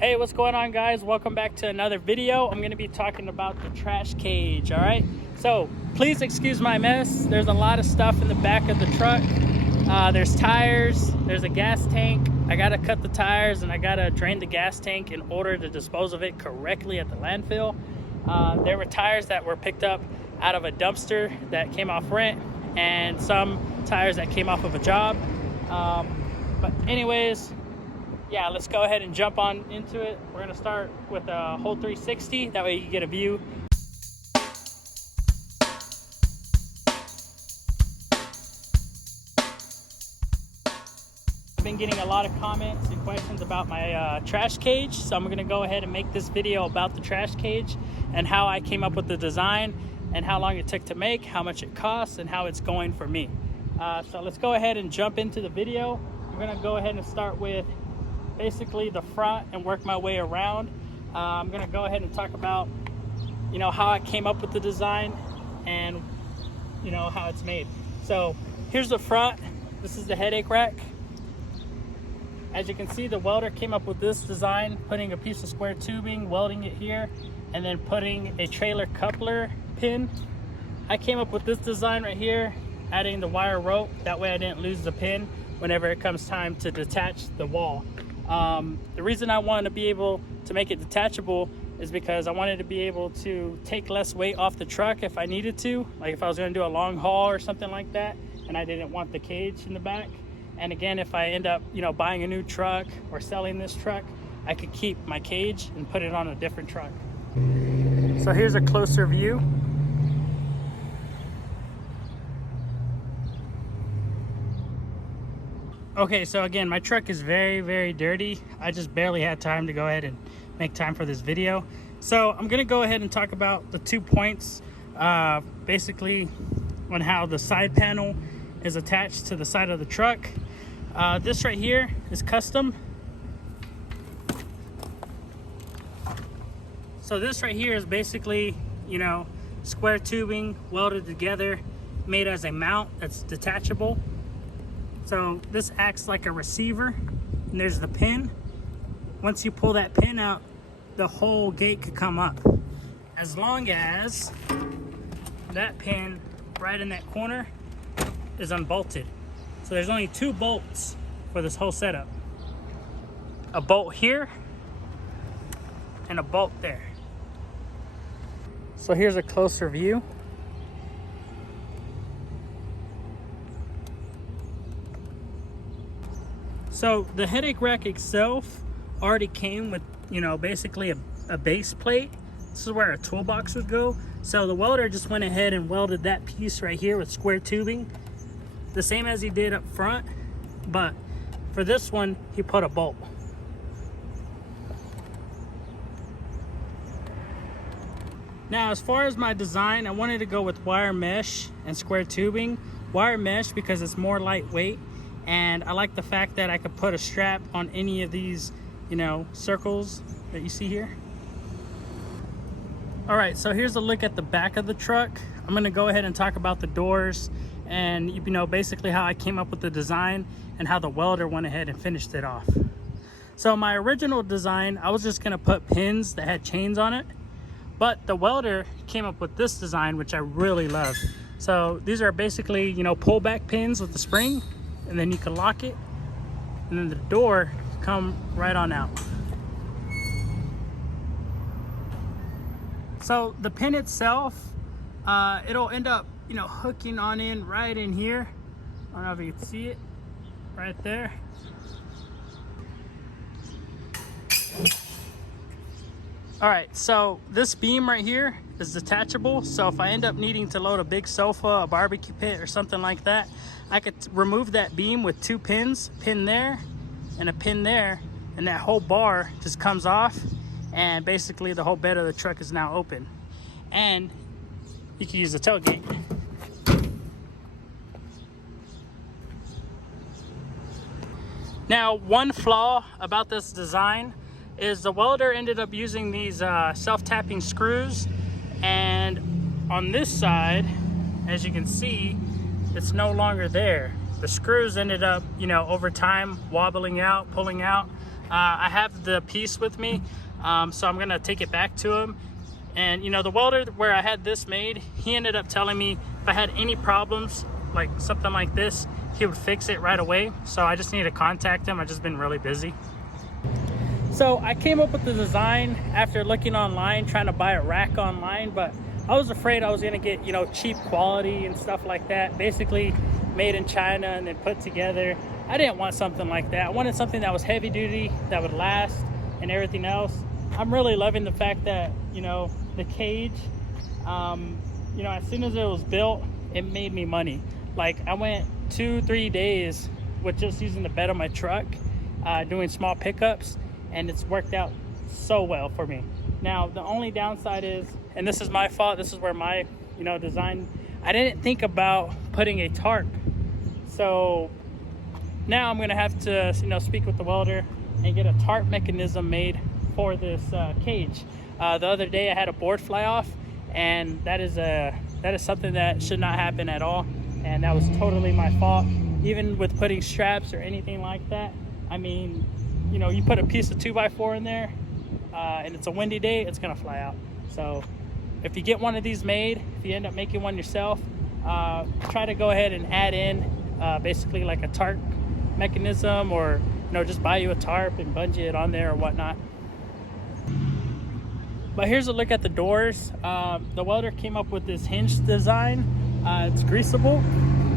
Hey, what's going on, guys? Welcome back to another video. I'm going to be talking about the trash cage. All right, so please excuse my mess. There's a lot of stuff in the back of the truck. There's tires, there's a gas tank. I gotta cut the tires and I gotta drain the gas tank in order to dispose of it correctly at the landfill. There were tires that were picked up out of a dumpster that came off rent, and some tires that came off of a job. But anyways, yeah, let's go ahead and jump on into it. We're gonna start with a whole 360. That way you get a view. I've been getting a lot of comments and questions about my trash cage, so I'm gonna go ahead and make this video about the trash cage and how I came up with the design and how long it took to make, how much it costs, and how it's going for me. So let's go ahead and jump into the video. I'm gonna go ahead and start with basically the front and work my way around. I'm gonna go ahead and talk about, how I came up with the design and, how it's made. So here's the front. This is the headache rack. As you can see, the welder came up with this design, putting a piece of square tubing, welding it here, and then putting a trailer coupler pin. I came up with this design right here, adding the wire rope. That way I didn't lose the pin whenever it comes time to detach the wall. The reason I wanted to be able to make it detachable is because I wanted to be able to take less weight off the truck if I needed to, like if I was going to do a long haul or something like that and I didn't want the cage in the back. And again, if I end up buying a new truck or selling this truck, I could keep my cage and put it on a different truck. So here's a closer view. Okay, so again, my truck is very, very dirty. I just barely had time to go ahead and make time for this video. So I'm gonna go ahead and talk about the 2 points, basically on how the side panel is attached to the side of the truck. This right here is custom. So this right here is basically, square tubing welded together, made as a mount that's detachable. So this acts like a receiver, and there's the pin. Once you pull that pin out, the whole gate could come up, as long as that pin right in that corner is unbolted. So there's only 2 bolts for this whole setup. A bolt here and a bolt there. So here's a closer view. So the headache rack itself already came with, basically a base plate. This is where a toolbox would go. So the welder just went ahead and welded that piece right here with square tubing, the same as he did up front, but for this one, he put a bolt. Now, as far as my design, I wanted to go with wire mesh and square tubing. Wire mesh because it's more lightweight, and I like the fact that I could put a strap on any of these, circles that you see here. All right, so here's a look at the back of the truck. I'm gonna go ahead and talk about the doors and, basically how I came up with the design and how the welder went ahead and finished it off. So my original design, I was just gonna put pins that had chains on it, but the welder came up with this design, which I really love. So these are basically, pull back pins with the spring, and then you can lock it, and then the door come right on out. So the pin itself, it'll end up, hooking on in right in here. I don't know if you can see it right there. All right, so this beam right here is detachable. So if I end up needing to load a big sofa, a barbecue pit, or something like that, I could remove that beam with 2 pins, pin there and a pin there, and that whole bar just comes off, and basically the whole bed of the truck is now open. And you can use the tailgate. Now, one flaw about this design is the welder ended up using these self-tapping screws, and on this side, as you can see, it's no longer there. The screws ended up, over time wobbling out, pulling out. I have the piece with me, so I'm gonna take it back to him. And you know, the welder where I had this made, he ended up telling me if I had any problems like something like this, he would fix it right away. So I just need to contact him. I've just been really busy. So I came up with the design after looking online, trying to buy a rack online, but I was afraid I was gonna get, you know, cheap quality and stuff like that, basically made in China and then put together. I didn't want something like that. I wanted something that was heavy duty, that would last and everything else. I'm really loving the fact that, you know, the cage, you know, as soon as it was built, it made me money. Like I went 2-3 days with just using the bed of my truck, doing small pickups, and it's worked out so well for me. Now, the only downside is, and this is my fault, this is where my, you know, design, I didn't think about putting a tarp. So now I'm gonna have to, you know, speak with the welder and get a tarp mechanism made for this cage. The other day I had a board fly off, and that is something that should not happen at all, and that was totally my fault. Even with putting straps or anything like that, I mean, you know, you put a piece of 2x4 in there and it's a windy day, it's gonna fly out. So if you get one of these made, if you end up making one yourself, try to go ahead and add in basically like a tarp mechanism, or you know, just buy you a tarp and bungee it on there or whatnot. But here's a look at the doors. The welder came up with this hinge design. It's greasable,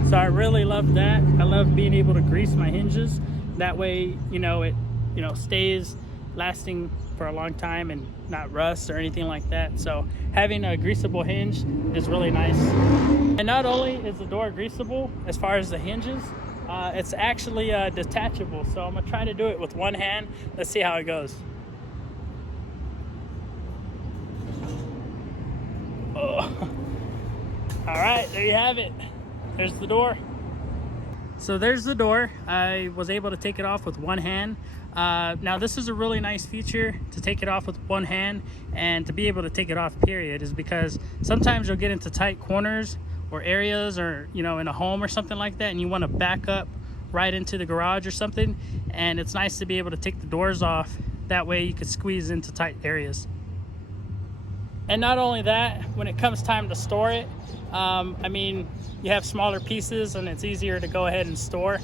so I really love that. I love being able to grease my hinges. That way, you know, it, you know, stays lasting for a long time and not rust or anything like that. So having a greasable hinge is really nice. And not only is the door greasable as far as the hinges, it's actually detachable. So I'm gonna try to do it with one hand. Let's see how it goes. Oh. All right, there you have it. There's the door. So there's the door. I was able to take it off with one hand. Now this is a really nice feature, to take it off with one hand and to be able to take it off period, is because sometimes you'll get into tight corners or areas, or you know, in a home or something like that, and you want to back up right into the garage or something, and it's nice to be able to take the doors off. That way you could squeeze into tight areas. And not only that, when it comes time to store it, I mean, you have smaller pieces and it's easier to go ahead and store.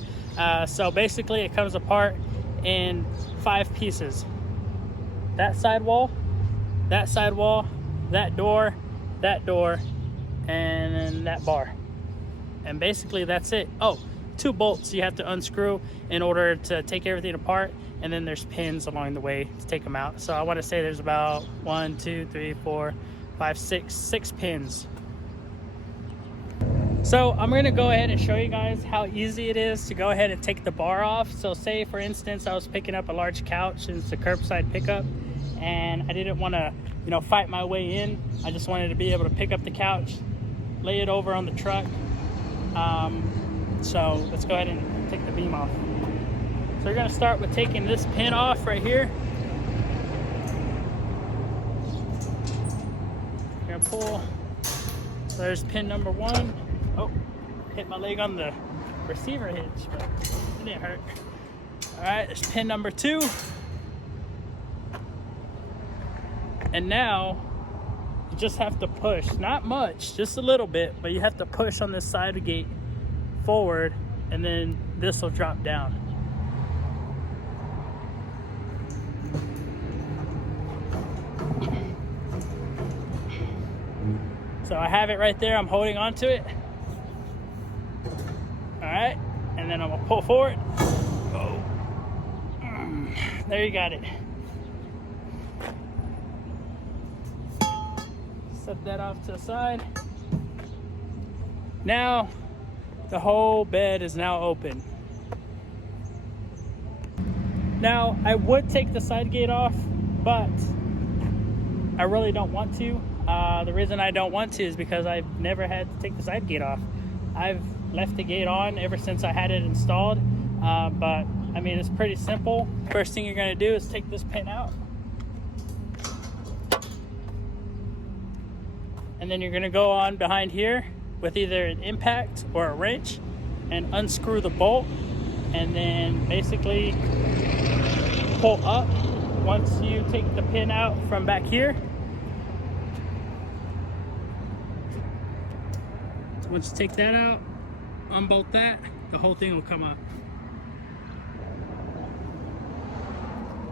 So basically it comes apart in 5 pieces. That side wall, that door, and then that bar. And basically that's it. Oh, 2 bolts you have to unscrew in order to take everything apart. And then there's pins along the way to take them out. So I want to say there's about 1, 2, 3, 4, 5, 6 pins. So I'm going to go ahead and show you guys how easy it is to go ahead and take the bar off. So say for instance, I was picking up a large couch and it's a curbside pickup, and I didn't want to, you know, fight my way in. I just wanted to be able to pick up the couch, lay it over on the truck. So let's go ahead and take the beam off. So we're gonna start with taking this pin off right here. We're gonna pull. So there's pin number 1. Oh, hit my leg on the receiver hitch, but it didn't hurt. All right, there's pin number 2. And now you just have to push, not much, just a little bit, but you have to push on this side of the gate forward, and then this will drop down. So I have it right there, I'm holding on to it. All right, and then I'm gonna pull forward. Oh. There you got it. Set that off to the side. Now, the whole bed is now open. Now, I would take the side gate off, but I really don't want to. The reason I don't want to is because I've never had to take the side gate off. I've left the gate on ever since I had it installed, but I mean, it's pretty simple. First thing you're gonna do is take this pin out, and then you're gonna go on behind here with either an impact or a wrench and unscrew the bolt, and then basically pull up once you take the pin out from back here. So once you take that out, unbolt that, the whole thing will come up.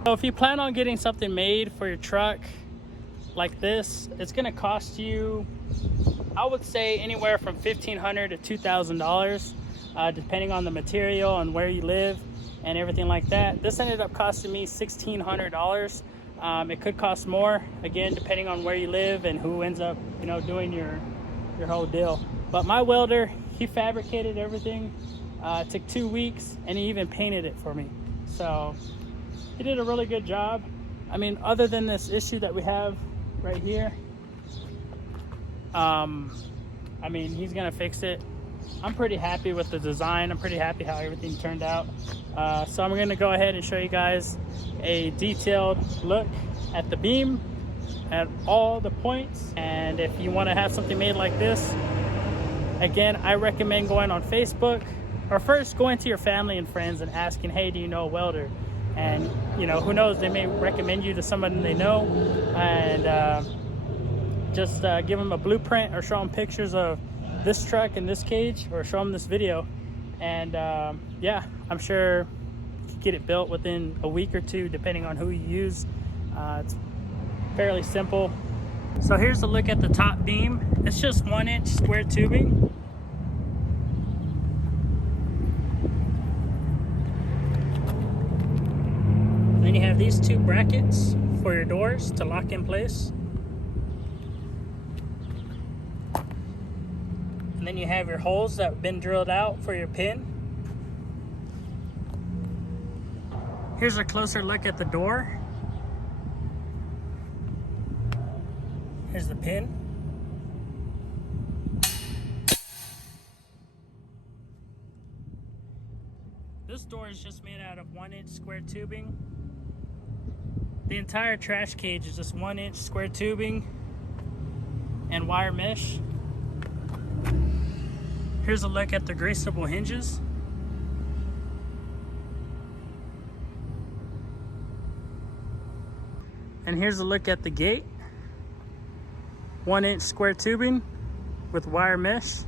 So if you plan on getting something made for your truck like this, it's gonna cost you, I would say, anywhere from $1,500 to $2,000, depending on the material and where you live and everything like that. This ended up costing me $1,600. It could cost more, again, depending on where you live and who ends up, you know, doing your whole deal. But my welder, he fabricated everything. It took 2 weeks, and he even painted it for me. So he did a really good job. I mean, other than this issue that we have right here, I mean, he's gonna fix it. I'm pretty happy with the design. I'm pretty happy how everything turned out. So I'm gonna go ahead and show you guys a detailed look at the beam, at all the points. And if you wanna have something made like this, again, I recommend going on Facebook, or first going to your family and friends and asking, hey, do you know a welder? And, you know, who knows, they may recommend you to someone they know, and just give them a blueprint or show them pictures of this truck and this cage, or show them this video. And yeah, I'm sure you can get it built within a week or two, depending on who you use. It's fairly simple. So here's a look at the top beam. It's just 1-inch square tubing. Then you have these 2 brackets for your doors to lock in place. And then you have your holes that have been drilled out for your pin. Here's a closer look at the door. Here's the pin. This door is just made out of 1-inch square tubing. The entire trash cage is just 1-inch square tubing and wire mesh. Here's a look at the greasable hinges. And here's a look at the gate. 1-inch square tubing with wire mesh.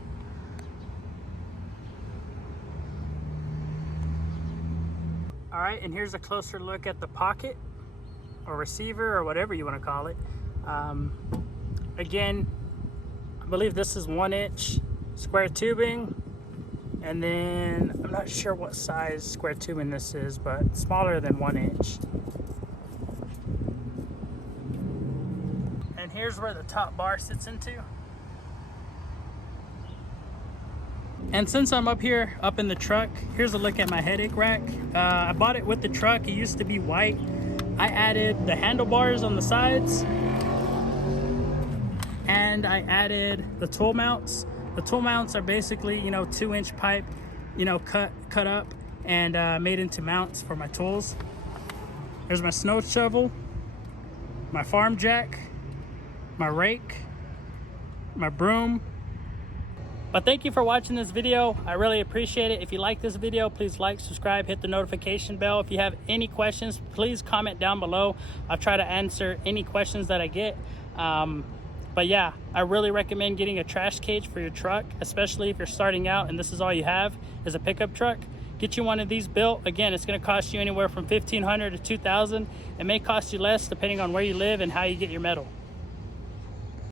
All right, and here's a closer look at the pocket or receiver or whatever you want to call it. Again, I believe this is 1-inch square tubing, and then I'm not sure what size square tubing this is, but smaller than 1 inch. And here's where the top bar sits into. And since I'm up here, up in the truck, here's a look at my headache rack. I bought it with the truck. It used to be white. I added the handlebars on the sides, and I added the tool mounts. The tool mounts are basically, you know, 2-inch pipe, you know, cut up and made into mounts for my tools. There's my snow shovel, my farm jack, my rake, my broom. But thank you for watching this video. I really appreciate it. If you like this video, please like, subscribe, hit the notification bell. If you have any questions, please comment down below. I'll try to answer any questions that I get. But yeah, I really recommend getting a trash cage for your truck, especially if you're starting out and this is all you have is a pickup truck. Get you one of these built. Again, it's going to cost you anywhere from $1,500 to $2,000. It may cost you less depending on where you live and how you get your metal.